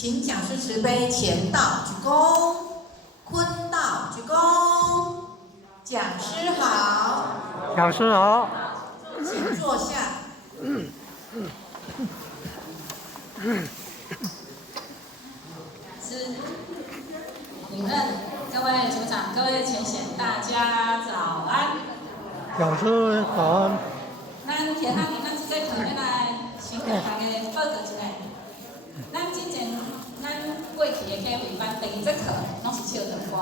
请讲师慈悲，前道鞠躬，坤道鞠躬。讲师好，讲师好，请坐下。是，领任各位组长、各位前贤，大家早安。讲师早安。咱今仔日咱即个课要来先给大家报告一下。咱之前过去的课会班第二节课拢是唱的歌，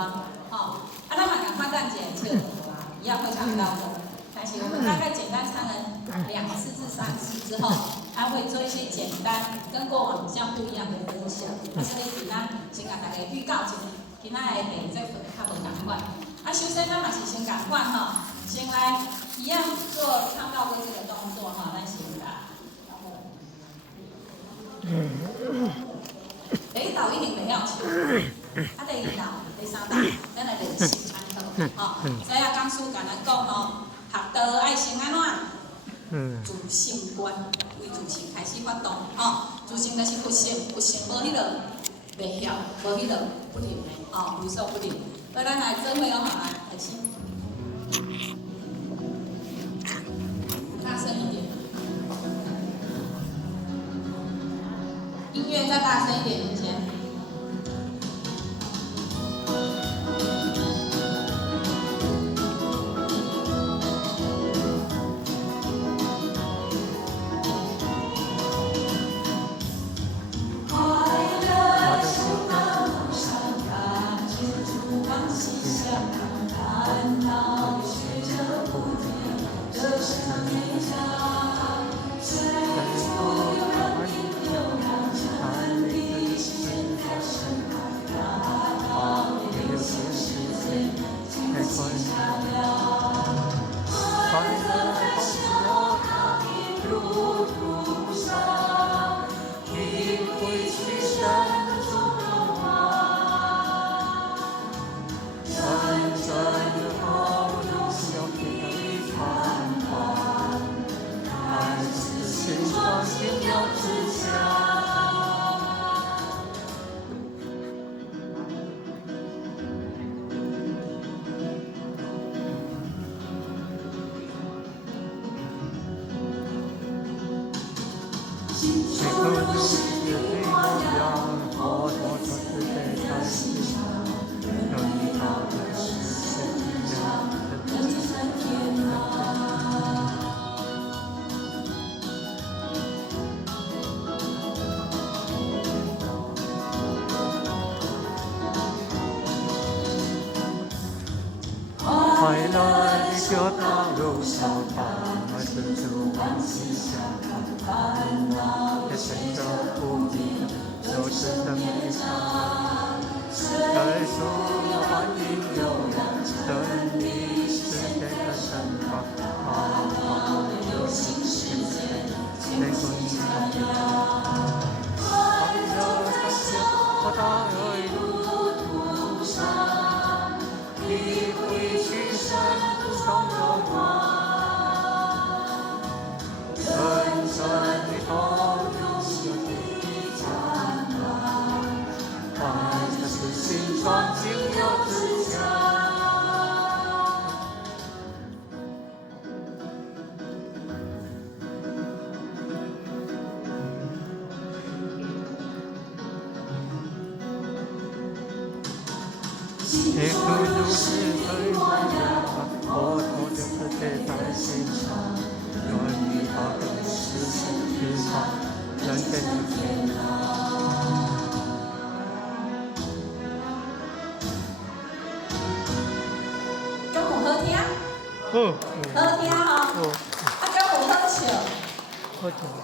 吼，咱嘛共发展一个唱的歌，以后会唱到过。但是我们大概简单唱了2次至3次之后，还会做一些简单跟过往比较不一样的分享。所以今仔先甲大家预告一下，今仔的第二节课较无共款。首先咱嘛是先共款吼，先来一样做唱到歌这个动作吼，咱先来。第一道一定袂晓唱，第二道、第三道，咱来练习安好吼。所以讲师甲咱讲吼，学道爱先安怎？自性观，为自性开始发动吼。自性就是佛性，佛性无迄落袂晓，无迄落不灵的吼，无所不灵。所以咱来做伙哦，来开始。大声一点。音乐再大声一点，先。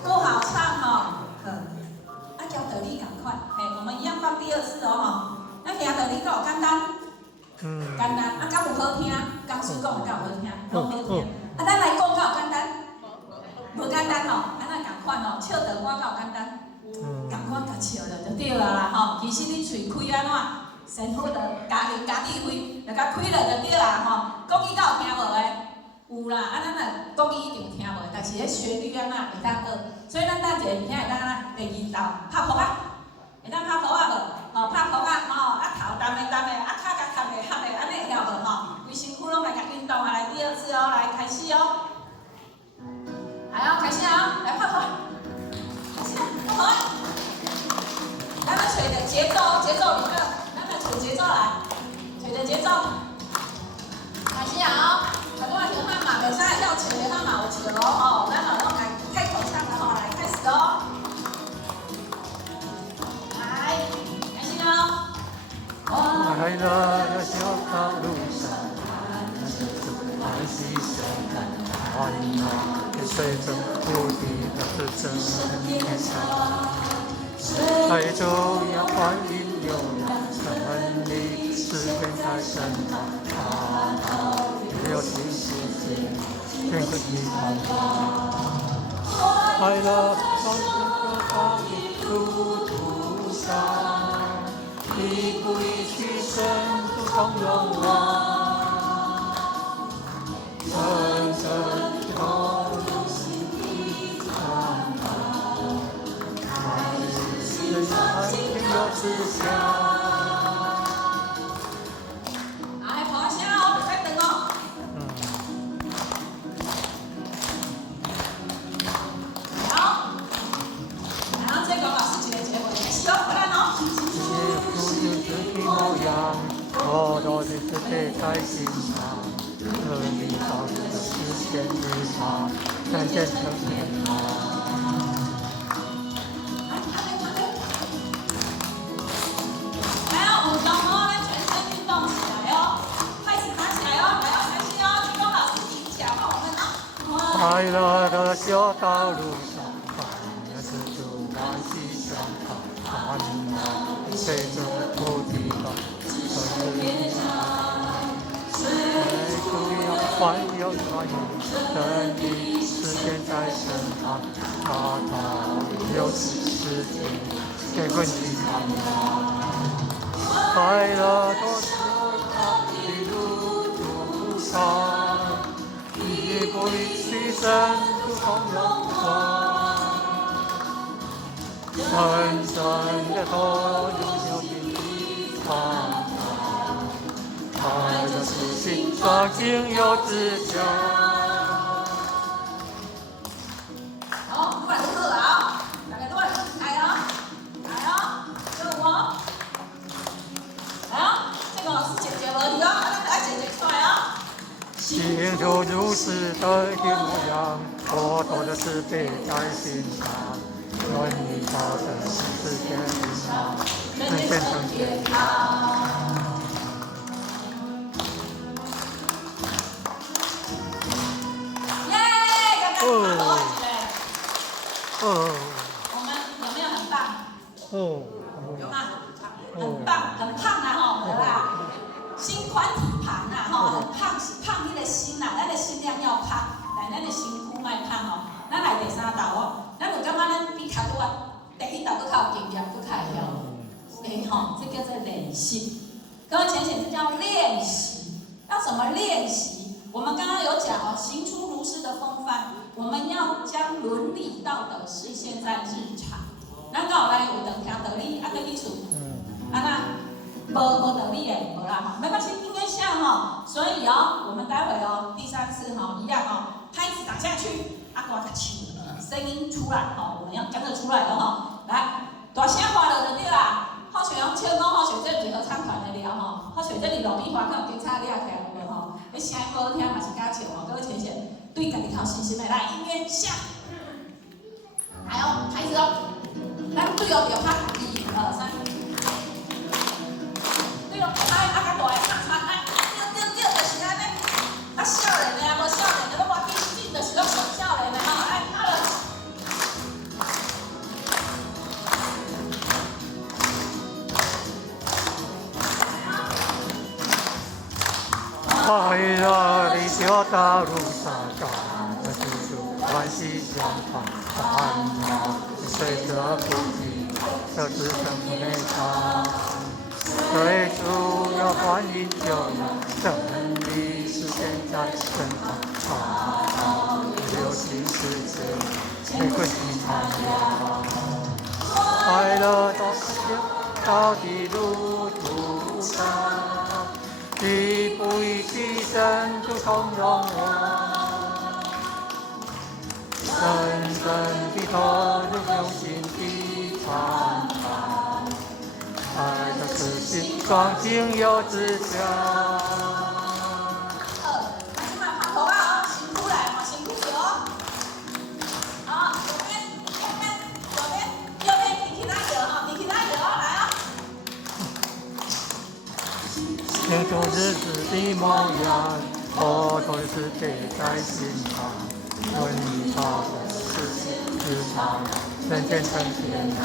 够好唱吼，交道理赶快，我们一样放第2次哦吼。听道理够简单，简单，敢有好听？讲师讲的敢有好听？拢好听。咱来讲敢有简单？无简单吼，安那共款吼，唱着歌敢有简单？共款甲笑着就对啦吼。其实你喙开安怎？生活着家己开，就甲开了就对啦吼。讲伊敢有听无诶？有啦，咱若讲伊一定听无，但是迄旋律安怎会当学，所以咱等一下，听会当第2道拍谱啊。会当拍鼓仔无？吼，拍鼓仔吼，头淡的，脚甲合的，安尼会晓无吼？规身躯拢来甲运动下来，第二次哦，来开始哦。来哦，开始哦，来拍鼓，开始，拍鼓。咱们找着节奏里面，咱们找节奏来，找着节奏。开始啊！头拄仔跳汉嘛，袂使跳前的汉嘛有笑哦，咱嘛拢来开口唱的吼，来开始哦。来，开始哦。快乐的小道路上，欢喜相看，欢乐跟随着不敌的真天上。太重要，欢迎有人，神力是天在身旁，有情世界，天可以看快乐放在这路途上，一步一起深度从容望，真正投入心底长跑，爱是爱情的志向。来，拍声哦，袂使断哦。好，然后这个老师一个结尾，开始哦，回来哦。模样，我都是自己在心上，和你保持的时间日常，渐渐成变化。来哦，舞动哦，咱全身运动起来哦，开始爬起来哦，来哦，开始哦，鞠躬老师提起来，换我们哦。快乐的小道路上，快乐是主欢喜相伴，欢乐随着不敌的天长。欢有欢有，真理是天在身旁，他有世界，天困地长。快乐多是他的路途上，一步一起深度从容望，深深的投入有地方。爱的事情上应有志向。好，不管如何啊，大家都来来哦，来哦，跟我，来哦，这个老师解决问题哦，来解决出来哦。清楚如是的一个模样，佛陀的慈悲在心上，愿你保证世间平安，人间成健康。我们有没有很棒？有吗？很棒，很胖啦吼，对吧？心宽体盘呐吼，很胖是胖你的心呐，咱的心量要胖，但咱的身躯莫胖哦。咱来第三道哦，咱有感觉咱比较多第一道佫较有经验，佫较会晓。诶吼，这叫做练习。各位浅显，这叫练习。要怎么练习？我们刚刚有讲哦，行出如是的风范。我们要将伦理道德实现在日常。咱到来有当听道理，啊，跟你厝，啊那无道理的，无啦哈，没关系，因为像哈，所以哦，我们待会哦，第三次哈一样哦，拍子打下去，啊，我的声音出来哈，我们要讲得出来的哈，来，大声话了就对啦。好像用唱讲，好像这是合唱团的了吼，好像这是路边花可能警察抓起来有无吼？你声音好听嘛是敢唱哦，各位浅显。对家己较有信心的，来音乐下，来哦，开始哦，咱对哦，就拍1、2、3，对哦，拍啊较大个拍，来，对，就是安尼，啊少年的啊，无少年的，拢无紧，就是拢上少年的吼，来，拍了。快乐的小道路上，感恩知足，欢喜相伴，烦恼随着不停，这只剩不内藏。最主要欢迎就有真理是现在身旁，流行世界，玫瑰的太阳。快乐乐的到的路途上，一步一起身就从容我，深深的投入，用心的传达，爱的自信，光景有志向。庆祝日子的模样，活动是给在心上，论一道的事情日常，人间成天堂。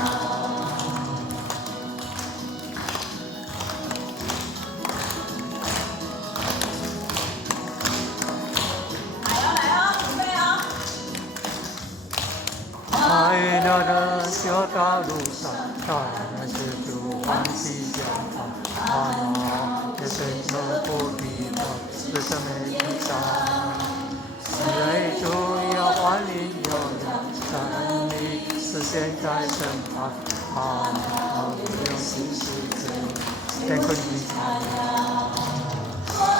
快乐的修道路上，当然是主欢喜相逢。也随着不必的是这美丽上，最主要欢迎有人真理是现在身旁，有心世界天空的太阳，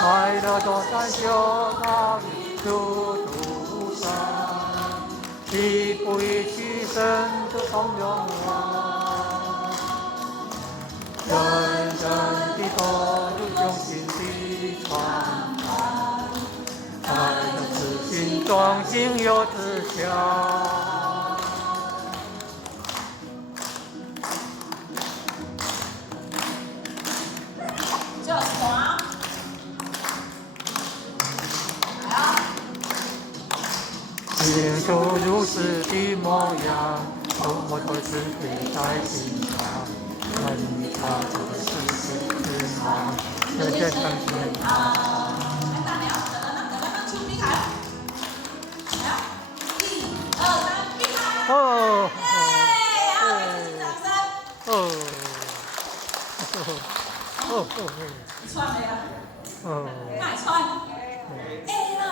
快乐都在修道的路途上，一步一起身就从容我，认真的投入，用心的传达，爱的自信，装进有志向。这滑，来啊！庆祝如此的模样，我都是给在心上。问你他这个世界之长，人间成天堂。来大鸟，等等，手避开。来啊！1、2、3，避开！哦，耶！好，给自己掌声。你穿没啊？哪穿？啦！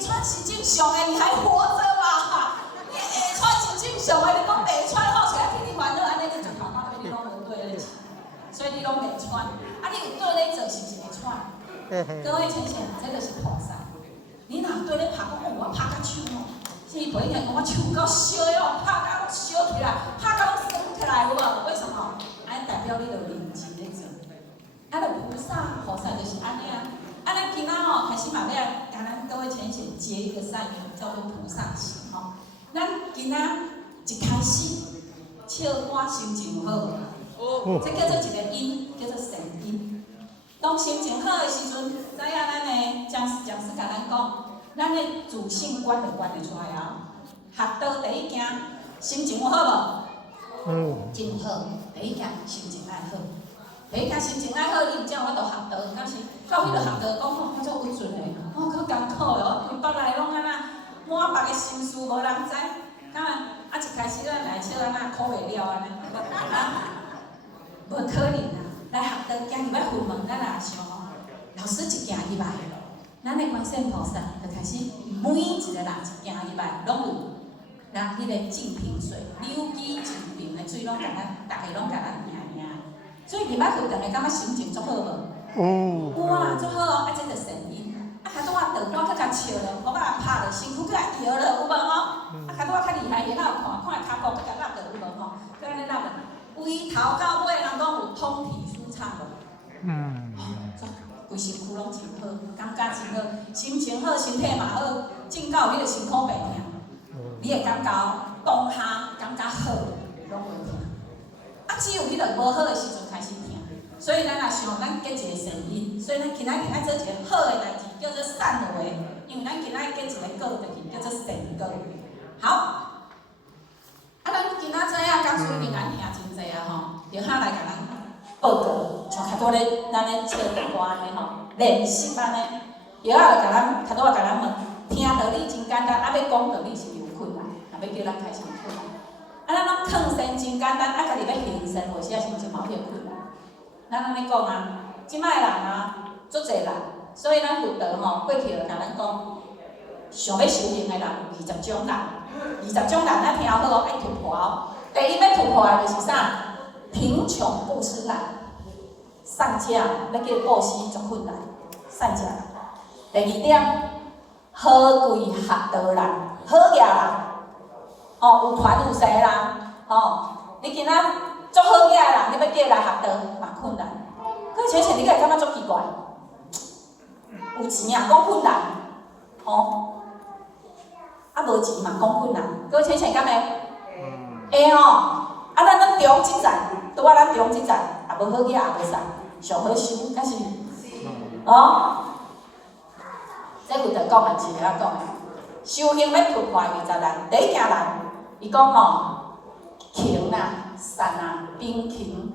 穿是正常的，你还活着嘛？你穿是正常的，你讲袂穿，好势替你烦恼，安尼你就头发你拢无对咧，所以你拢袂穿。啊，你有对咧做，是不是会喘？各位亲戚，这个是菩萨。你若对咧拍，讲我拍甲手哦，是不一定讲我手够烧哦，拍甲烧起来，拍甲拢酸起来，有无？为什么？安代表你就认真咧做。啊，就菩萨就是安尼啊。啊，咱今仔吼开始嘛要甲咱各位亲戚结一个善缘，叫做菩萨行吼。咱今仔一开始笑歌心情好，这叫做一个因，叫做善因。当心情好的时阵，知影咱的讲师甲咱讲，咱的自信观就观得出来啊。学道第一件，心情有好无？真好。第一件心情爱好。第一件心情爱好，你才有法度学道。敢是到迄个学道讲吼，较足稳准的，较艰苦的，规北内拢安那满腹的心事无人知。敢啊一开始咱来笑安那苦袂了安尼，无可能啊！来学道，今日要询问，咱也想吼，老师一行入来，咱的观世音菩萨就开始每一个人一行入来，拢有拿迄个净瓶水，流机净瓶的水，拢甲咱，大家拢甲咱赢。所以入来学堂的，感觉心情足好无？哇，足好哦！啊，这就善因。啊，较拄仔倒我搁甲笑了，我把拍落身躯，搁甲摇了，有无吼？啊，较拄仔较厉害，伊哪有看骹骨搁甲拉落，有无吼？搁安尼拉落，规头到尾，人讲有通体舒畅无？规身躯拢真好，感觉真好，心情好，身体嘛好，正到迄个身躯白疼，你会感觉当下感觉好，拢袂疼。啊，只有迄个无好的时阵开始疼，所以咱也想咱结一个善因，所以咱今仔日爱做一个好的代志，叫做善果，因为咱今仔日结一个果就去，叫做善果。好，啊，咱今仔这样讲书一定咱听真济啊吼，就下来甲咱报告，像较多咧咱咧唱歌安尼吼，练习安尼，就下来甲咱较多甲咱问，听道理真简单，啊要讲道理是有困难，若要叫咱开始有困难。啊，咱讲抗生真简单，啊，家己要形成，有时啊是真嘛有困难。咱安尼讲啊，即摆人啊，足侪人，所以咱佛道吼，过去就甲咱讲，想要修行的人有20种人，20种人咱听好哦，爱突破哦。第第一要突破的就是啥？贫穷不吃懒，善食要叫布施足困难，善食。第二点，好贵学道人，好业人，有权有势人，你今仔足好业人，你要叫来学道嘛困难。可是你敢会感觉足奇怪？有钱啊，讲困难，无钱嘛讲困难，各位浅浅敢会？会咱中即站，拄仔咱中即站，也无好业也无善，上好修，敢是？这有着讲的，是会晓讲的。修行要突破20难，第一件难，伊讲勤啊、善啊、秉勤，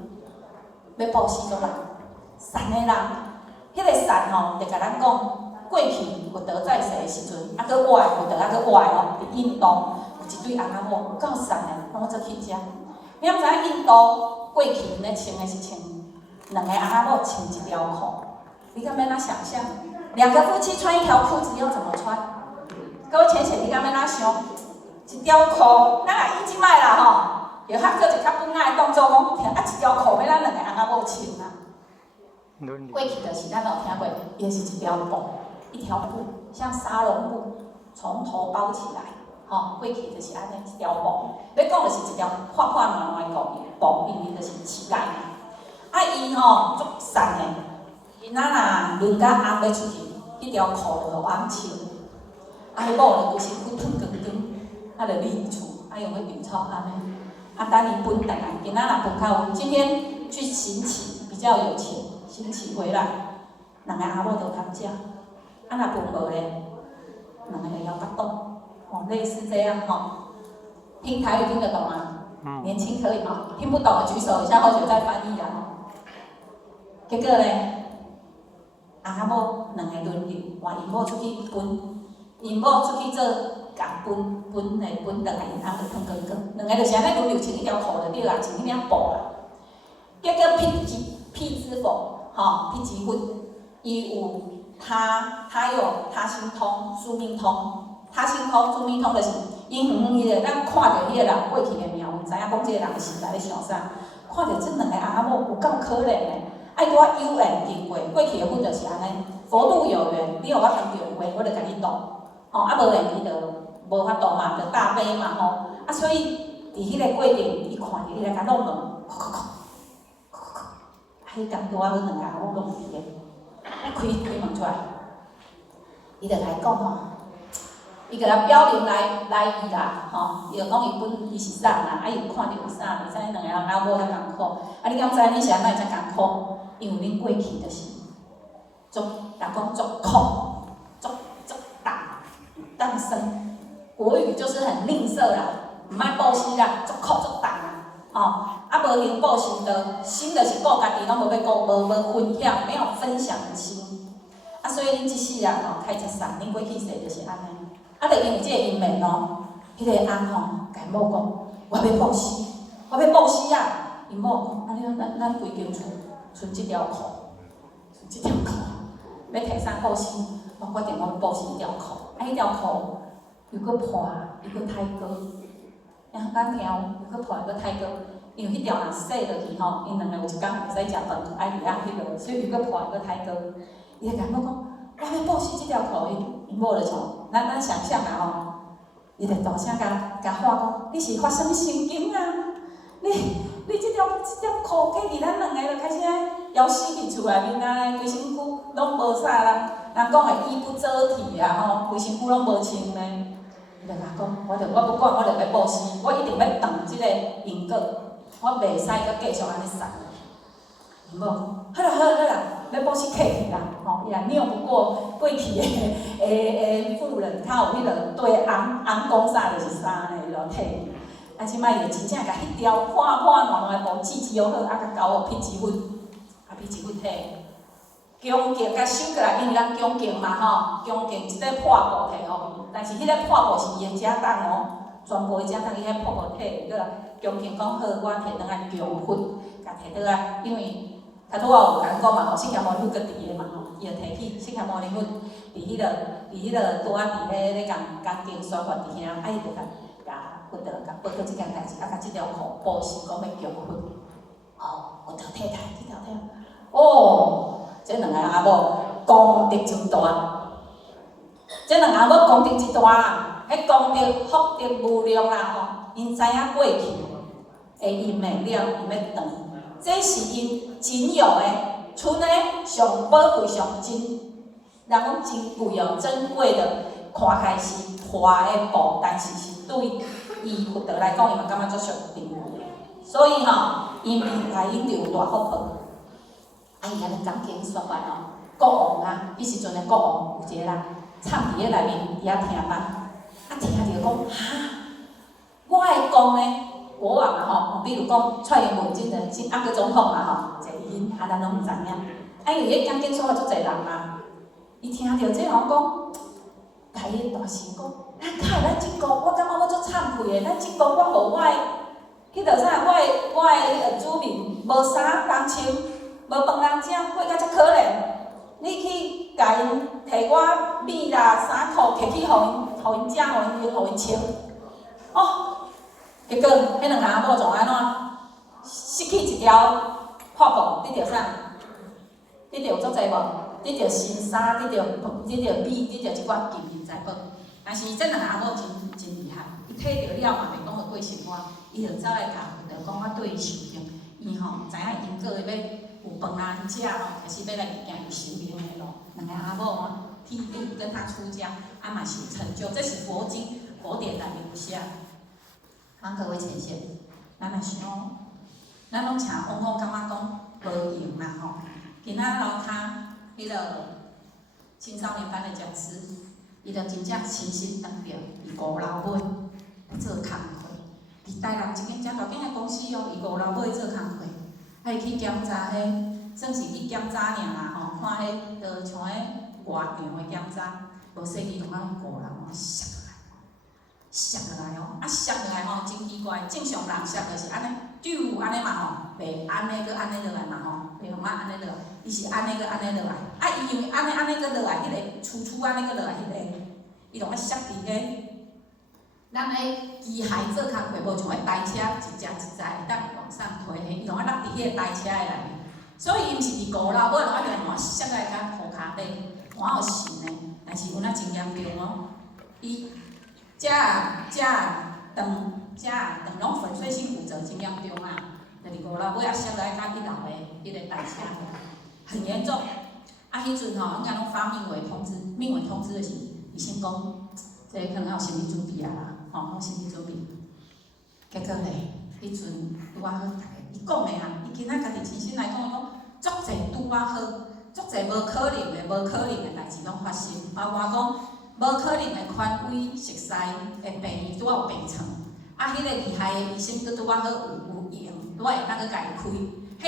要布施足难。善的人，迄个善就甲咱讲，过去有德在世的时阵，佫活有德佫活伫印度有一对翁仔某有够善的，拢做去食。你毋知影印度过去因咧穿的是穿2个翁仔某穿1条裤，你敢要哪想象？2个夫妻穿1条裤子要怎么穿？各位浅浅，你敢要哪想？1条裤，咱来以即摆啦就较做一较本仔的动作，讲1条裤要咱2个翁仔某穿啊。过去就是咱有听过，伊是1条布，1条布，像纱绒布，从头包起来，过去就是安尼1条布。要讲就是1条破破烂烂的布，因为就是乞丐。伊足善的，因仔若轮到暗要出去，迄条裤就互翁穿，伊某就规身躯烫光光，就离厝，用个稻草安尼，等伊分倒来。今仔若分较有，今天去行乞比较有钱。行乞回来，2个翁仔某都通食，若分无诶，2个会晓甲懂，类似这样听台语听得懂吗？年轻可以吗？听不懂的举手一下，或者再翻译啊。结果咧，翁仔某2个轮流，换因某出去分，因某出去做共分来，因翁就烫光光，2个就是安尼轮流穿1条裤就对啦，穿迄领布啦。结果辟支佛。辟支佛，伊有他有他心通、宿命通。他心通、宿命通就是因伊个咱看到迄个人过去的命运，知影讲即个人是在咧想啥。看到这2个翁仔某有够可怜的，爱拄仔有缘经过，过去的佛就是安尼，佛度有缘，你互我牵着缘，我就甲你度。无缘伊就无法度嘛，就大悲嘛所以伫迄个过程，伊看着伊来甲弄弄，迄间拄仔迄2个翁仔某弄伫个，开门出来，伊就来讲伊甲咱表明来意啦，伊就讲伊是啥啦，伊有看到有啥，会知2个翁仔某较艰苦。你敢知恁是安怎会遮艰苦？因为恁过去就是人讲足苦、足当生。国语就是很吝啬啦，毋爱布施啦，足苦足重啦，无用布施的心就是顾家己，拢无要顾，无分享，没有分享的心。所以恁即世人开始善，恁过去世就是安尼。就因为即个因缘迄个翁甲因某讲，我要布施，我要布施啊！因某讲，你咱规间厝剩1条裤，剩1条裤，要摕啥布施？我决定我布施1条裤，迄条裤又搁破，又搁太高，咱听又搁破又搁太高，因为迄条若洗落去因2个有一工袂使食饭，爱伫遐迄落，所以又搁破又搁太高。伊就甲因某讲，我要布施1条裤，因某就像咱想象啦伊就大声甲喊讲，你是发什么神经啊？你这条裤摕伫咱2个就开始枵死伫厝内面啊，规身躯拢无啥啦，人讲的衣不遮体啊规身躯拢无穿呢。伊就甲讲，我不管，我就要布施，我一定要断即个因果，我袂使阁继续安尼散。因某，好啦，要布施客气啦，也拗不过过去的妇人，较有迄落对翁讲啥就是啥的迄落体。即摆就真正甲迄条破烂烂的布试试好好，甲交互辟支佛，辟支佛体，恭敬甲收过来，因为咱恭敬嘛恭敬一块破布摕互伊，但是迄个破布是伊的家当全部的家当伊迄破布摕过来，恭敬讲好，我摕倒来供佛，甲摕倒来，因为。拄仔有甲讲嘛，释迦牟尼佛搁伫个嘛伊就提起释迦牟尼佛伫迄个拄仔伫咧讲经宣法伫遐，伊就甲甲佛陀甲报告即件代志，甲即条裤布是讲要求婚。佛陀太太即条太，这两个阿某功德真大，这两个阿某功德真大啦，迄功德福德无量啦因知影过去会因的了，因要断，这是因仅有的，剩的上宝贵、上真，人讲真贵珍贵的，看起来是花的布，但是对伊佛陀来讲，伊嘛感觉足上珍贵。所以因未来因就有大福报。伊安尼讲经说完国王啊，迄时阵的国王有一个人，藏伫咧内面，伫遐听吧，听着讲我的讲呢，国王比如讲蔡英文即个总统啦坐因，咱拢毋知影。因为迄讲经说话足侪人嘛，伊听着这讲，家己大声讲，咱即个我感觉我足惭愧的，咱即个我互我的。迄落啥？我的子民无衫通穿，无饭通食，过甲遮可怜。你去甲因摕我米啦、衫裤摕去，互因食，互因穿。结果迄两个阿某从安怎失去一条破布，得着啥？得着足济无？得着新衫，得着米，得着一寡金银财宝。但是这两个阿某真厉害，伊摕着了嘛，袂讲过生活。伊就走来甲佛陀讲，我对伊受敬，伊知影因个要有饭通食开始要来行伊修行的路。两个阿某剃度跟他出家，嘛是成就，这是佛经佛典内面有写。各位前贤，咱来想，咱拢请往往感觉讲无用啦今仔楼骹迄个青少年班的讲师，伊就真正亲身当着伊五老尾来做工课。伫台南一间真大间的公司伊五老尾做工课，伊去检查算是去检查尔啦看就像外场的检查，无细机同五人摔落来摔落来真奇怪，正常人摔就是安尼，啾安尼嘛袂安尼搁安尼落来嘛袂互安尼落来，伊是安尼搁安尼落来，伊因为安尼搁落来，迄个粗安尼搁落来迄个，伊就摔伫咱的机械做工课，无像迄台车一只一只会当往上推，伊就落伫迄个台车的内面，所以伊毋是伫五楼尾，就一定摔来甲涂骹底，换有神的，但是有影真严重伊这长拢粉碎性骨折真严重就是五楼尾摔来甲一楼的迄个台车，很严重。迄阵应该拢发命危通知，命危通知就是医生讲，这可能要有心理准备有心理准备。结果迄阵拄好，伊讲的伊今仔家己亲身来讲，足侪拄好，足侪无可能的代志拢发生，包括讲无可能的权威熟悉的病院拄好有病床，迄个厉害的医生佫拄好有用，拄好会当佫家己开，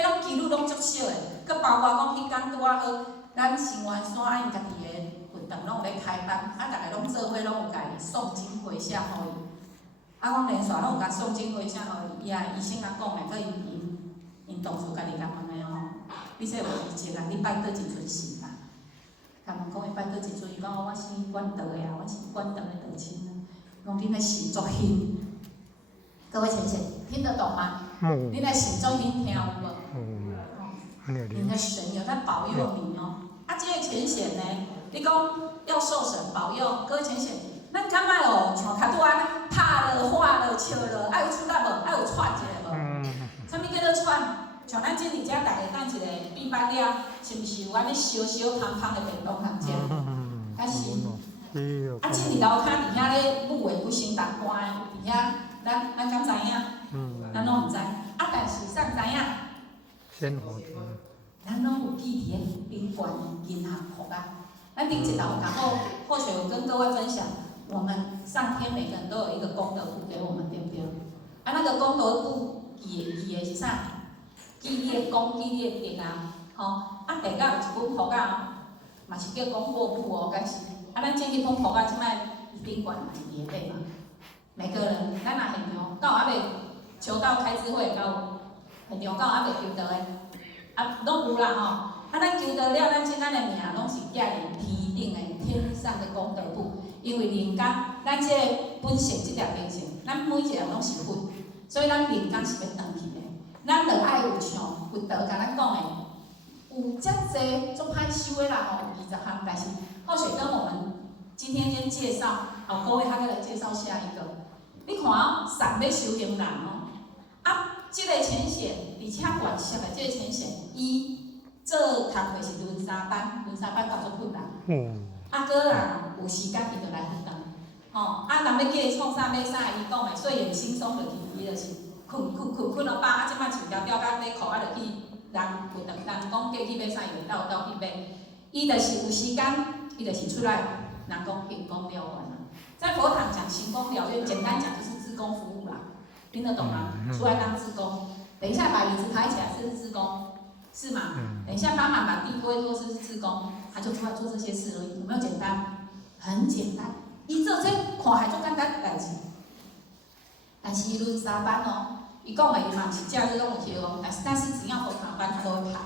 迄种几率拢足少的。佫包括讲迄天拄好，咱新源山因家己的活动拢有咧开班，大家拢做伙拢有家己诵经回向互伊。阮连续拢有甲诵经回向互伊，医生讲的，佫因同事家己甲问的你这有医治你拜倒一尊神啦？甲问讲伊拜倒一尊，伊讲我是管道的我是管道的道亲。讲恁的神足兴，各位先生听得懂吗？恁的神足兴听有无？你的神有在保佑你这个浅显呢，你讲要受神保佑，各位浅显，咱敢莫像较拄安拍了、画了、笑了，有出力无？有喘一下无？啥物叫做喘？像咱即伫遮，大家等一个闭班了，是毋是有安尼烧烧香香的便当通食？是。即伫楼骹伫遐咧舞的，规身重汗伫遐，咱敢知影？咱拢毋知。但是啥知影？鲜活的。咱拢有记伫咧宾馆银行户咱顶一道有讲过，或许我跟各位分享，我们上天每个人都有一个功德簿给我们，对不对？那个功德簿记的是啥？记你的功，记你的德地甲有一本簿嘛是叫功过簿敢是？咱这迄本簿即摆宾馆内底嘛，每个人咱若现场，敢有还袂求道开智慧，敢有现场敢有还袂求道的？拢有啦咱求得了，咱即咱的名拢是寄入天顶的天上的功德簿，因为人工，咱即个本性即条灵性，咱每一个人拢是佛，所以咱人工是要断去的。咱着爱有像佛陀甲咱讲的，有遮济足歹修的人哦，有20项，但是或许跟我们今天先介绍，各位他再来介绍下一个。你看哦，善要修行人哦，即个浅显，而且原色的即个浅显，伊做工课是轮3班，轮3班搞做困难。搁人有时间伊就来运动，人要叫伊创啥买啥，伊讲的，所以会轻松落去，伊就是困到饱，即摆树条吊到底裤，就去人运动，人讲叫去买啥，伊就到去买。伊就是有时间，伊就是出来，人讲行功疗愈啦。在佛堂讲行功疗愈，简单讲就是志工服务啦，听得懂吗？出来当志工，等一下把椅子抬起来是志工，是吗？等一下帮忙把地归做是志工，他就出来做这些事而已，有没有简单？很简单，伊做这看起来足简单代志，但是伊轮3班哦，伊讲的伊嘛是假日拢有去哦，但是只要佛堂班他都会爬，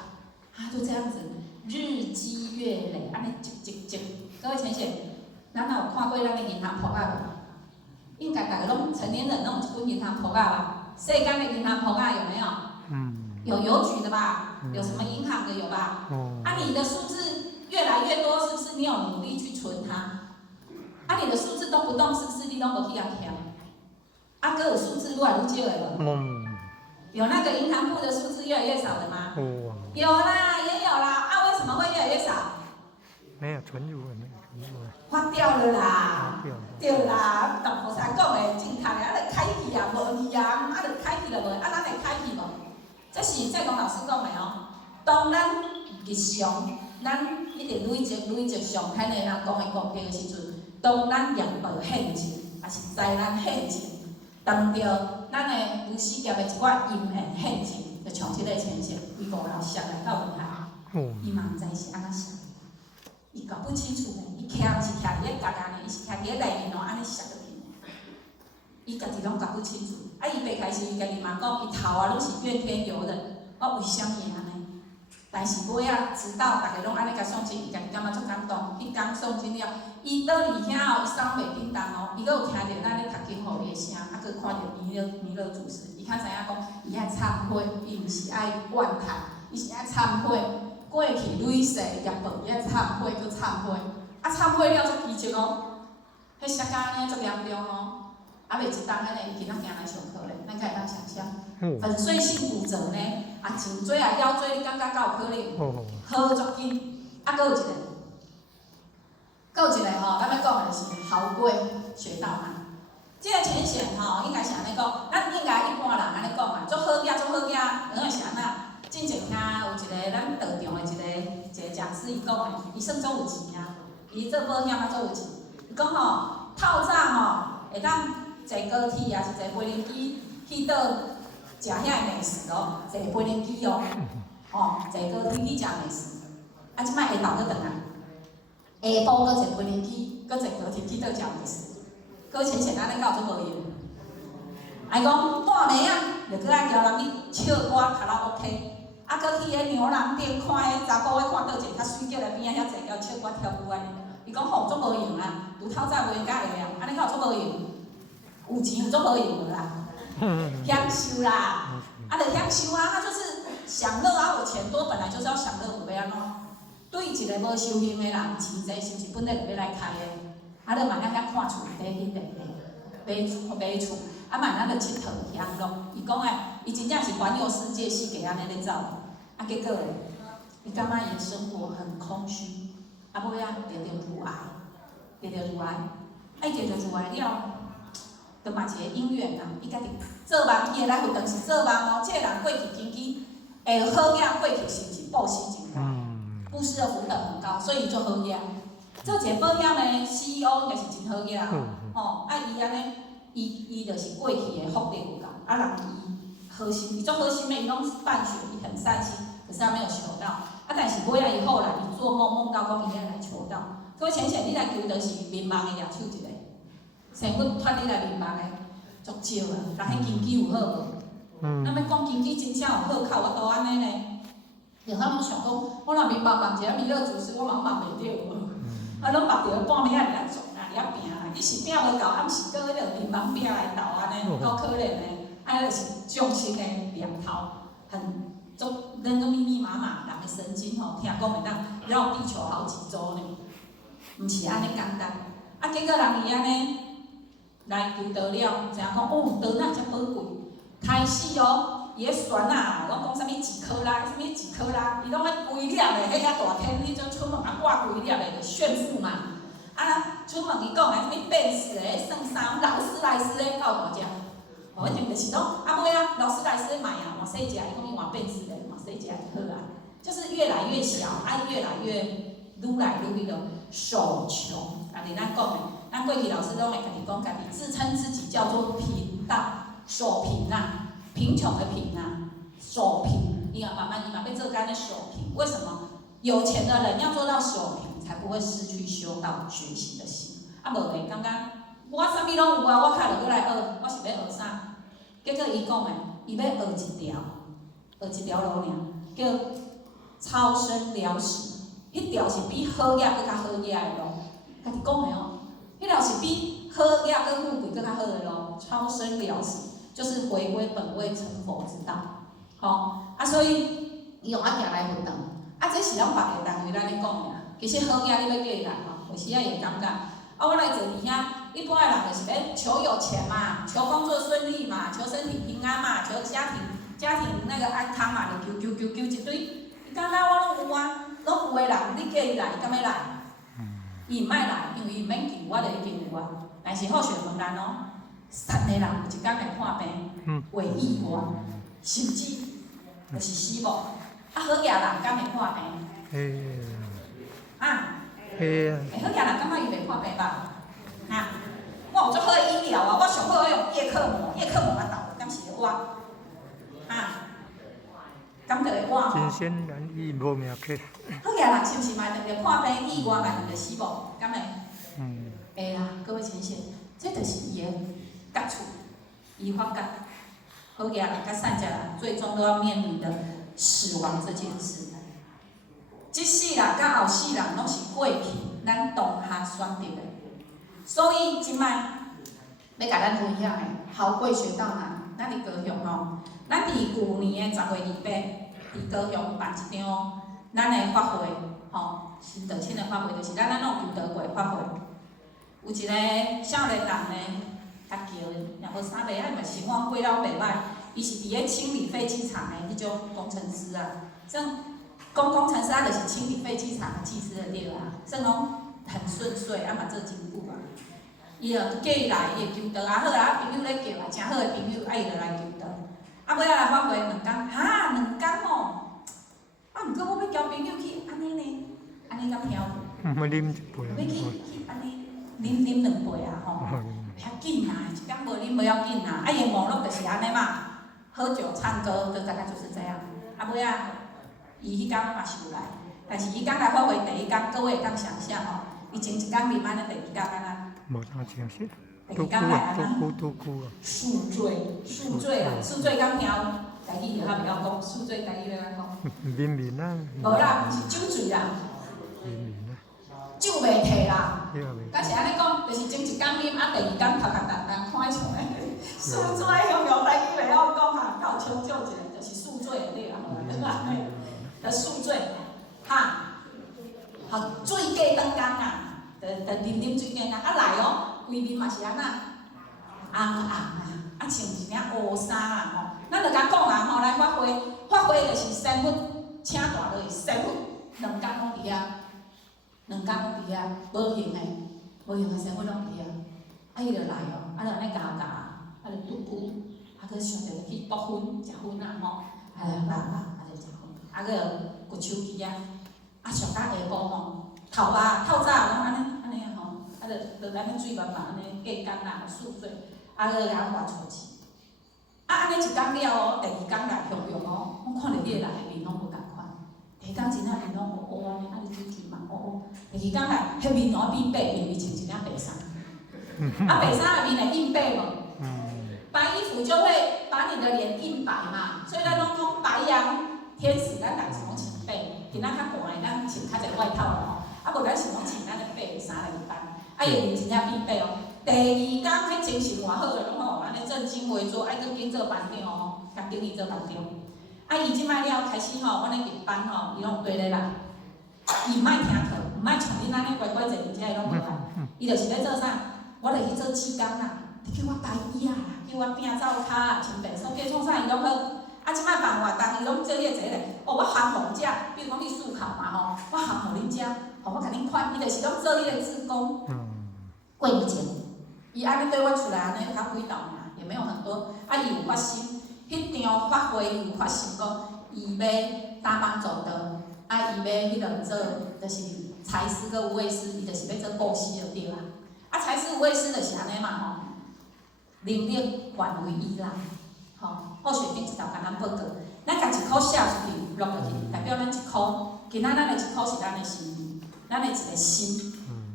他就这样子日积月累，安尼积。各位浅显，咱哪有看过咱的银行簿仔无？应该大家拢成年人拢有一本银行簿仔吧？世间的银行簿仔有没有？有邮局的吧？有什么银行的有吧？你的数字越来越多，是不是你有努力去存它？你的数字动不动是不是你拢无去遐听？搁有数字愈来愈少的无？有那个银行部的数字越来越少的吗？有啦，也有啦。为什么会越来越少？没有存入，没有存入。花掉了啦，对啦，同菩萨讲的正确的，就开去啊，无去啊，就开去了无？咱会开去无？这是济公老师讲的哦。当咱日常，咱一直累积上天的人讲的功德的时阵，当咱业报现前，也是灾难现前，当着咱的有时业的一寡因缘现前，就像即个浅显，伊5老摔来到厉害，伊嘛毋知是安怎摔，伊搞不清楚呢，伊徛是徛伫咧家呢，伊是徛伫咧内面哦，安尼摔落去，伊家己拢搞不清楚。伊爸开始伊家己嘛讲，伊头拢是怨天尤人，我为虾米安尼？但是尾仔直到大家拢安尼甲诵经，伊家己感觉足感动。伊刚诵经了，伊倒伫遐伊送袂叮当哦，伊阁有听着咱咧读经护理的声，阁看着弥勒祖师，伊较知影讲，伊爱忏悔，伊毋是爱怨叹，伊是爱忏悔。过去累世业报，伊爱忏悔，阁忏悔。忏悔了足奇迹哦，迄摔甲安尼足严重哦。袂一当安尼，伊今仔行来上课咧，咱敢会当想象？粉碎性骨折呢？颈椎腰椎，你感觉敢有可能？好足紧。阁有一个，咱要讲的是豪贵学道嘛。这个浅显应该是安尼讲，咱应该一般人安尼讲嘛，足好囝，因为是安那？之前听有一个咱道场的一个讲师伊讲的，伊算足有钱啊，伊做保险啊足有钱。伊讲透早会当。坐高铁啊，是坐飞轮机去倒食遐的美食哦，坐飞轮机哦，坐高铁去食美食。即摆下昼搁转来，下晡搁坐飞轮机，搁坐高铁去倒食美食。搁浅显安尼敢有足无用？讲半暝啊，就搁爱交人去唱歌卡拉 OK， 搁去迄牛郎店看迄查甫仔看倒一个较水，叫来边仔遐坐交唱歌跳舞安尼。伊讲足无用啊，拄透早袂甲会啊，安尼敢有足无用？有钱有足无用的啦，享受啦，就享受啊，就是享乐啊，有钱多本来就是要享乐，有要安怎？对一个无修行的人，钱济是毋是本来就要来开的？就慢慢遐看厝地去买厝，慢慢就佚佗享乐。伊讲伊真正是环游世界四界安尼咧走，结果伊感觉伊的生活很空虚，尾仔得到乳癌，伊得到乳癌了。就嘛一个因缘啦，伊家己做梦，伊会来回当是做梦哦。这个人过去经济会好囝，过去是毋是布施真高，布施的福德很高，所以伊做好囝。做一个保险的 CEO 应该是真好囝伊安尼，伊就是过去的福德有够，人伊好心，伊做好心的，伊拢办学，伊很善心，可是他没有求到。但是尾仔伊后来伊做梦到讲伊要来求到。各位浅显，你来求就是面盲的抓手一个。生活脱你来面盲的足少啊，但迄经济有好无？咱要讲经济真正有好，靠我都安尼呢。就咱拢想讲，我若面盲一个弥勒祖师，我嘛盲袂着无？拢目着半暝仔伫遐做，伫遐拼你是拼无够，暗时搁迄个面茫拼来斗安尼，够可怜的。啊，就是匠心的念头，很人都密密麻麻，人的神经吼，听讲会当绕地球好几周呢，毋是安尼简单。啊，结果人伊安尼来求道了，知影讲哦，道哪遮宝贵，开始哦，伊个船啊，拢讲啥物几克拉，啥物几克拉，伊拢爱规粒的，迄遐大天，迄种出门啊挂规粒的，就炫富嘛。啊，出门伊讲诶，啥物便士诶，算啥劳斯莱斯诶，够大只。哦，一定就是讲，啊尾啊，劳斯莱斯买啊，换细只，伊讲伊换便士诶，换细只就好啊。就是越来越小，啊越来越愈来愈迄个手穷。啊，你咱讲诶，咱过去老师拢会家己讲，家己自称自己叫做贫道，手贫啊，贫穷的贫啊，手贫。你要慢慢要做干的手贫，为什么？有钱的人要做到手贫，才不会失去修道学习的心。啊，无诶，刚刚我啥物拢有啊，我开落过来学，我是要学啥？结果伊讲诶，伊要学一条路尔，叫超生了死。迄条是比好业更较好业的路，家己讲诶哦。迄条是比好业跟富贵更较好的路，超生了死，就是回归本位成佛之道。吼，啊，所以伊用行来回转，啊，这是咱别个单位咱咧讲的啦。其实好业你要叫伊来吼，有时仔会感觉。啊，我来坐伫遐，一般的人就是要求有钱嘛，求工作顺利嘛，求身体平安嘛，求家庭那个安康嘛，就求一堆。伊感觉我拢有啊，拢有的人，你叫伊来，伊敢要来？伊毋爱来，因为伊毋免求，我就已经有啊。但是好学问难哦，善的人有一天会破病，会意外，甚至就是死亡。啊，好业人敢会破病？啊？会好业人感觉伊袂破病吧？啊，我有足好的医疗啊，我上好用叶克膜啊斗，敢是会活？啊，敢就会活？真仙人意无命客。好业人是毋是嘛定着破病意外，嘛定着死亡？敢会？会啦，各位先生，这就是伊的觉处，伊发觉好业人甲善业人最终都要面临的死亡这件事。即世人甲后世人拢是过去咱当下选择的，所以即摆要甲咱分享的好贵学道难，咱伫高雄吼，咱伫旧年的10月28，伫高雄办一场咱的法会，吼，新道庆的法会，就是咱拢有遇到过法会。有一个少年人呢，较叫，也无啥袂歹，嘛生活过了袂歹，伊是伫咧清理废弃场的迄种工程师啊，像工程师啊，就是清理废弃场的技师的对啦，算讲很顺遂，啊嘛做真久啊。伊就叫伊来，伊会求道啊，好啊，朋友咧叫啊，诚好的朋友，啊伊就来求道。啊尾仔来法会2工，哈2工吼，啊毋过我要交朋友去安尼呢，安尼敢听有？要啉一杯啊！要去安尼啉2杯啊吼，袂要紧啦，一工无啉无要紧啦。啊伊的网络就是安尼嘛，喝酒唱歌，就大概就是这样。啊尾仔。伊迄工嘛是有来，但是伊刚来法会第1工，各位会当想象吼，伊前1工啉安尼，第2工安那？无啥清晰。第2工来安那？拄久啊。宿醉啦，宿醉敢听有？家己就较袂晓讲，宿醉家己要安讲？面啊。无啦，毋是酒醉啦。面啊。酒袂摕啦。敢是安尼讲，就是前1工啉，啊第2工拍看像诶，宿醉用家己袂晓讲啊，较抢救一个，就是宿醉的对啦，的宿醉，哈，好醉过当工啊，就啉醉过啊，来哦，规面嘛是安那红啊，穿一领乌衫啊吼，咱就甲讲啊吼，来发挥就是身份请大落去，身份2工拢伫遐，2工拢伫遐，无形的身份拢伫遐，啊伊就来哦，啊就安尼教，啊就拄久，啊佮想着去夺薰食薰啊吼，啊就食薰。啊，个骨手机啊，啊上到下晡吼，头早拢安尼啊吼，啊就安尼水慢慢安尼过工啦，宿醉，啊个甲我出去，啊安尼1工了哦，第2工来向用哦，我看着迄个人的面拢无共款，第1工真正面拢乌乌安尼，啊你水嘛乌乌，第2工来迄面拢变白，因为穿一领白衫，啊白衫的面会印白无？白衣服就会把你的脸印白嘛，所以咱拢讲白羊。天使咱人是拢穿白，今仔较寒的咱穿较侪外套啦吼，啊无咱是拢穿咱的白衫来扮，啊啊，伊会真正变白哦。第二天，迄精神偌好个，拢吼安尼正襟危坐，爱搁紧做班长哦，甲经理做班长。啊，伊即摆了开始吼，阮咧入班吼，伊拢对咧来，伊毋爱听课，毋爱像恁安尼乖乖坐伫遮，伊拢无来。伊就是咧做啥？我著去做志工啦，你叫我台椅啊，叫我摒灶骹啊，清白扫地创啥伊拢好。啊，即摆办活动伊拢做迄个咧，哦，我含互遮，比如讲你思考嘛吼，我含互恁遮，吼我甲恁款，伊就是拢做迄个志工。过年前，伊安尼对我厝内安尼较几道嘛，也没有很多。啊，伊有发心，迄场法会伊有发心讲，伊要打帮助的，啊，伊要迄个做，就是财师跟无畏师，伊就是要做布施就对啦。啊，财师无畏师就是安尼嘛吼，能力还为伊啦。吼，好学顶一条甲咱报告，咱家1箍写出去，录落去，代表咱1箍。今仔咱的1箍是咱的心意，咱的一个心，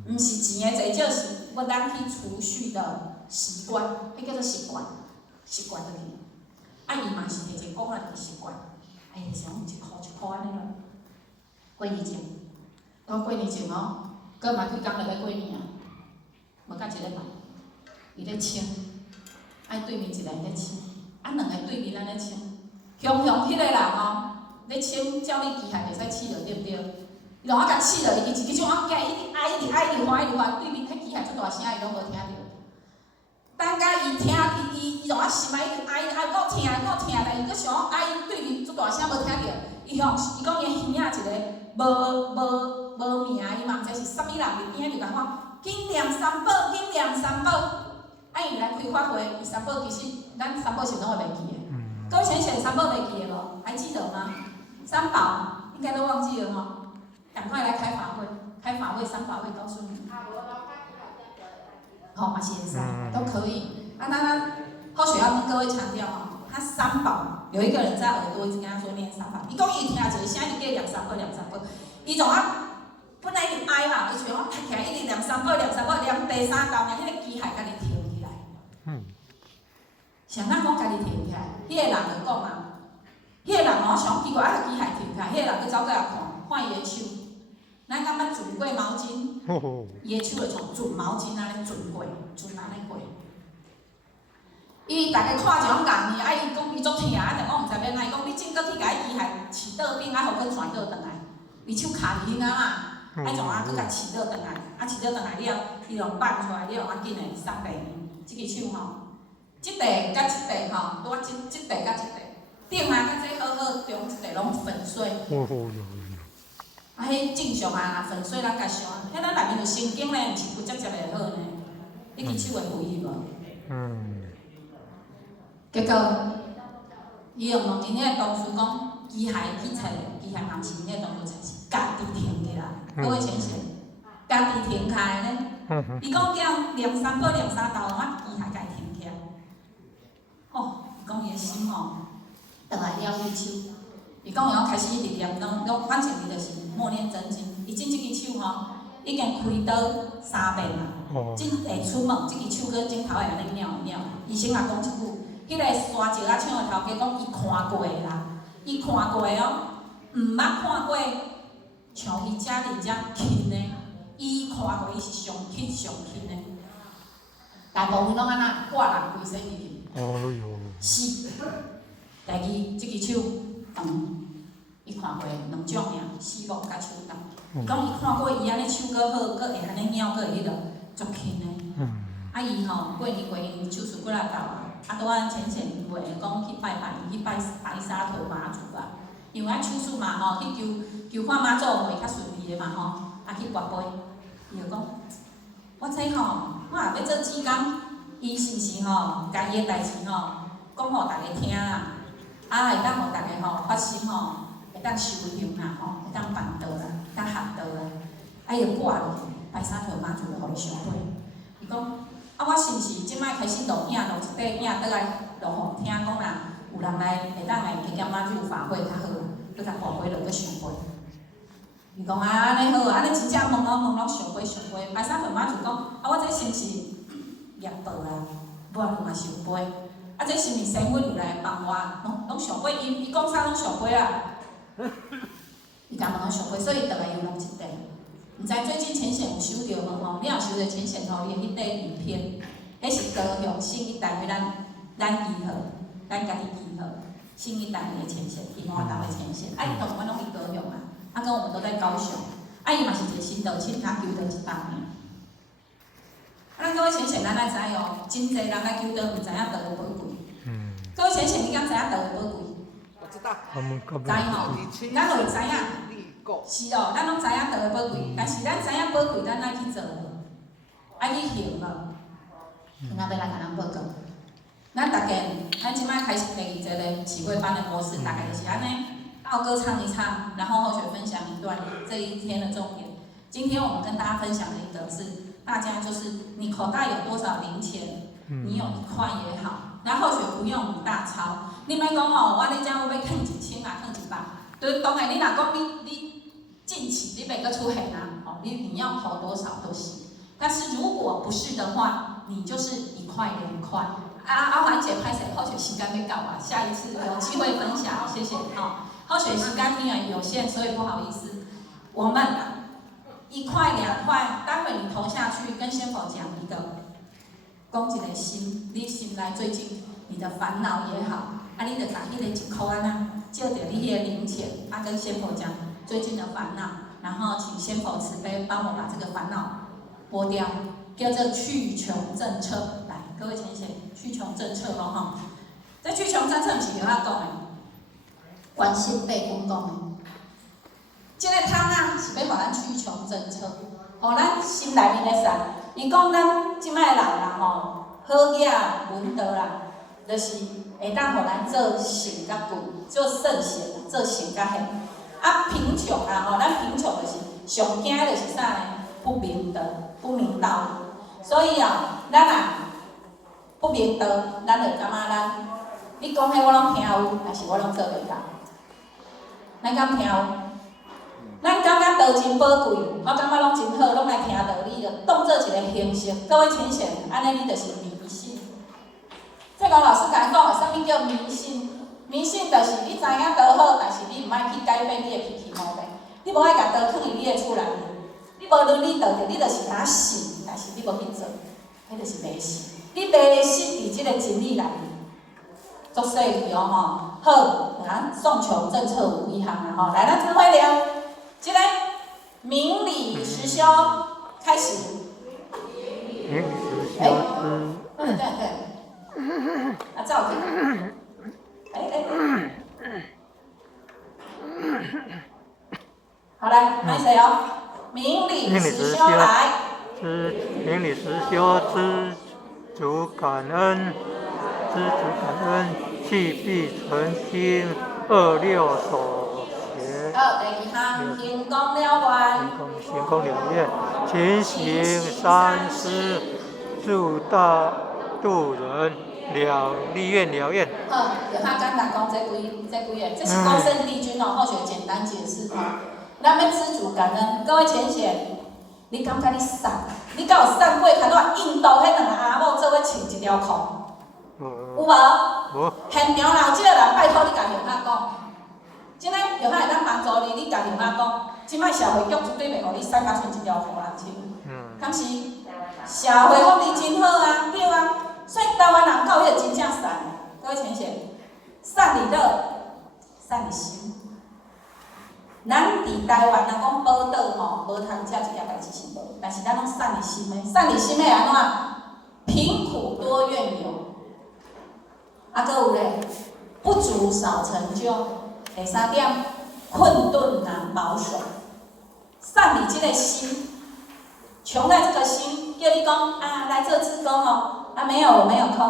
毋是钱的侪少，是要咱去储蓄的习惯，迄叫做习惯，习惯落去。啊，伊嘛是摕一个讲咱的习惯，哎，是讲1箍安尼咯。过年前，到过年前哦，过嘛几工就要过年啊，无甲1礼拜，伊咧请，爱对面一个咧请。啊，两个对面安尼请，雄迄个人吼，咧请照你机械袂使试着对不对？伊就我甲试着，伊一支手我惊，一直哀，一直哀，一直欢，一直欢，对面迄机械足大声，伊拢无听着。等甲伊听，伊就我心啊，一直哀，一直哀，够疼，够疼，但伊佫想哀，对面足大声无听着。伊讲伊讲伊耳仔一个无名，伊嘛毋知是啥物人，伊边仔就甲我紧念三宝，紧念三宝。啊，伊来开法会，伊三宝其实咱三宝是拢会袂记的。各位浅显三宝袂记的无？还记得吗？三宝应该都忘记了吼。赶快来开法会，开法会三宝会告诉你。好，嘛是会使，都可以。啊，咱后续要跟各位强调哦，他三宝有一个人在耳朵一直跟他说念三宝，伊讲伊听一个声，伊叫念三宝，念三宝，伊从啊本来伊哀嘛，伊像我踢起来一直念三宝，念三宝，念第三道，念迄个机械家己停。像咱讲家己停起来，迄个人就讲嘛，迄个人哦上奇怪，啊机械停起来，迄个人去走过来看伊的手，咱感觉转过毛巾，伊的手就像转毛巾安尼转过，转安尼过。伊大家看就讲硬呢，啊伊讲伊足疼，啊但我毋知要哪，伊讲你正搁去甲伊机械饲倒边，啊互佮转倒转来，伊手卡伫遐嘛，啊种啊佮甲饲倒转来，啊饲倒转来了，伊就放出来了，啊紧诶送病院，即个手吼。即块甲即块吼，拄啊即块甲即块，顶啊甲这好好，中一块拢粉碎。啊，迄正常啊，粉碎咱家上，迄咱内面就神经咧，毋是骨接接会好呢。你支手会负去无？结果，伊又问因迄个同事讲，机械去找，机械嘛是因迄个同事找是家己停起来，各位先生，家己停开呢。伊讲叫念三宝念三道，我机械家己停起来。哦，伊讲伊个心哦，倒来了伊手，伊讲伊要开始一直念，拢反正伊就是默念真经。伊即只手吼，已经开刀3遍啦。即下出门，即只手搁镜头会安尼鸟，医生也讲一句，迄个山石啊唱的头家讲伊看过啦，伊看过哦，毋捌看过像伊遮尔遮轻的，伊看过伊是上轻的，大部分拢安那挂人规身入去。是，第二即只手伊看过2种尔，死亡甲手动。伊讲伊看过伊安尼手搁好，搁会安尼鸟，搁会迄落足轻的。啊伊吼过年伊手术过来到啊，拄仔前袂讲去拜拜，伊去拜白沙屯妈祖啊。因为啊手术嘛吼，去求看妈祖会较顺利的嘛吼，啊去跋杯，伊就讲，我这吼，我也要做志工，伊是毋是吼，家己的代志吼，讲互大家听啦，啊会当互大家吼发心吼，会当修行啦吼，会当办道啦，会当学道啦，啊伊就挂落去，白沙屯妈祖就互伊上会。伊讲，啊我是毋是即摆开始录影，录一块影倒来录互听讲啦，有人来会当来加减妈祖法会较好，搁甲跋杯落去上会。伊讲啊，安尼好啊，安尼真正问拢上会。白沙屯妈祖讲，啊我这是毋是业报啊？无嘛上会。啊这是毋是神棍有来帮我？拢上会，伊讲啥拢上会啊？伊甲问拢上会，所以倒来又弄一块。毋知最近浅显有收到无吼？你若收到浅显吼，伊迄块影片，迄是高雄新一单位咱集合，咱家己集合新一单位的浅显，宜兰岛的浅显。啊，伊同阮拢伫高雄啊，啊，跟我们都在高雄。啊，伊嘛是一个新岛，凊彩求到一档尔。啊，咱各位浅显，咱来知哦，真侪人来求到，毋知影倒个宝贵。各位浅显，你敢知影倒个宝贵？我知道。知吼，咱就会知影。是哦，咱拢知影倒个宝贵，但是咱知影宝贵，咱爱去做无？爱去行无？今仔要来甲咱报告。咱大家，咱即摆开始第一个启慧班的模式，大概就是安尼，道歌唱一唱，然后后学分享一段这一天的重点。今天我们跟大家分享的一个是，大家就是你口袋有多少零钱，你有1块也好，然后后学不用5大钞。你莫讲哦，我你遮我要趁1000啊，趁100，就是当然你若讲你近期你每个出现啊，哦，你要投多少都行。但是如果不是的话，你就是1块2块。阿环姐拍摄后学时间要到啊，下一次有机会分享，谢谢哈。后学时间因为有限，所以不好意思。我们1块2块，待会你投下去，跟先佛讲一个，讲一个心，你心内最近你的烦恼也好，啊，你就把迄个1块啊，借着你迄个零钱，啊，跟先佛讲最近的烦恼，然后请先佛慈悲帮我把这个烦恼拨掉，叫做去穷政策。来，各位浅显，去穷政策咯吼。这去穷政策毋是由我讲的，关心八公讲的。这个汤啊是要互咱去穷政策，互咱心内面的善。伊讲咱即摆人啦吼，好嘢文德啦，就是会当互咱做善甲贵，做圣贤，做善甲贤。啊，贫穷啊吼，咱贫穷就是上惊就是啥呢？不明德、不明道理。所以啊，咱啊不明德，咱就感觉咱，你讲迄我拢听有，但是我拢做袂到。咱敢听有？咱感觉道真宝贵，我感觉拢真好，拢来听道理，就当做一个形式。各位浅显，安尼你就是迷信。这个老师甲咱讲，啥物叫迷信？迷信就是你知影倒好，但是你毋爱去改变你的脾气毛病，你无爱甲倒放入你的厝内面。你无伦理道德，你就是若信，但是你无去做，迄就是迷信。你迷信伫即个真理内面，足细腻哦吼。好，咱送穷政策有几项啊吼，来咱智慧了。即个明理实修开始。明理实修之。对。啊，照着。好来，开始哦。明理实修来。明理实修知足感恩，弃必存心，26所学。好，第2项，行功了愿。行功了愿，勤行3思，助大度人，立愿了愿。好，就较简单讲这几个，这是高圣帝君哦，后学简单解释哦。咱要知足感恩，各位浅显，你感觉你瘦？你敢有瘦过？看到印度迄2个阿某做伙穿1条裤？有无？无。现场若有即个人，拜托你甲向他讲，即个向他会当帮助你，你甲向他讲，即摆社会局绝对袂互你瘦甲穿1条裤人穿。敢是？社会福利真好啊，对啊。所以台湾人教育真正善，各位浅显，善理乐，善理心。咱伫台湾若讲宝岛吼，无通遮一件代志是无，但是咱拢善理心的，善理心的安怎？贫苦多怨尤，啊，搁有咧，不足少成就。第3点，困顿难保守。善理即个心，穷在这个心，叫你讲啊，来做志工哦，啊没有，我没有空，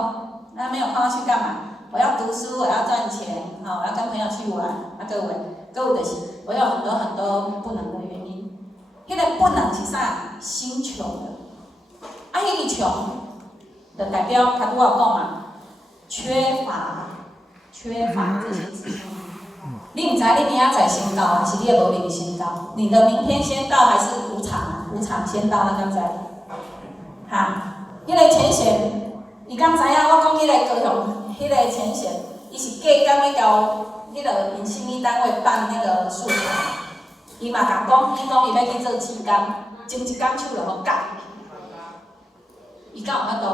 啊没有空要去干嘛？我要读书，我要赚钱，好，我要跟朋友去玩，啊各位。各位就是，我有很多不能的原因。迄个不能是啥？心穷的。啊，迄个穷，就代表他拄我有讲嘛，缺乏这些资讯。你毋知你明仔载先到，还是你的无明先到？你的明天先到，还是无常先到？你敢知？哈，迄个浅显，伊敢知影？我讲迄个高雄，迄个浅显，伊是假敢要交。迄个因心理单位办那个素材，伊嘛甲讲，伊讲伊要去做志工，前一工手就互割，伊敢有法度？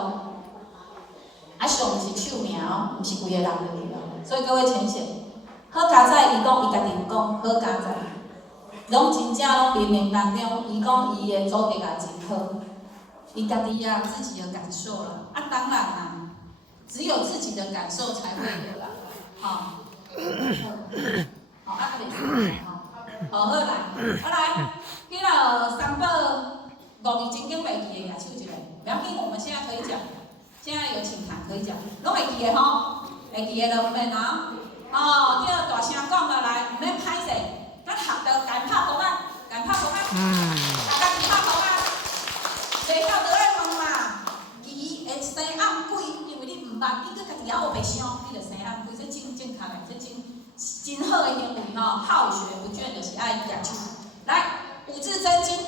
啊，上是手命哦，毋是规个人落去哦。所以各位浅显，好佳哉，伊讲伊家己有讲好佳哉，拢真正拢冥冥当中，伊讲伊的祖德也真好，伊家己啊自己的感受啦。啊，当然啦，只有自己的感受才会有啦，吼、好，啊，袂使吼，好来，来，迄个三宝5字真经袂记的举手一个，不要紧，我们现在可以讲。现在有请谈可以讲，拢会记的吼，会记的就毋免啊。哦，你要大声讲落来，毋免歹势。咱学着家拍鼓啊，家拍鼓啊，大家拍鼓啊。袂晓就爱问嘛，伊会生暗鬼，因为你毋捌，你搁家己还学袂伤，你就生暗鬼，这真正确的，这真好的行为吼。好学不倦，就是爱举手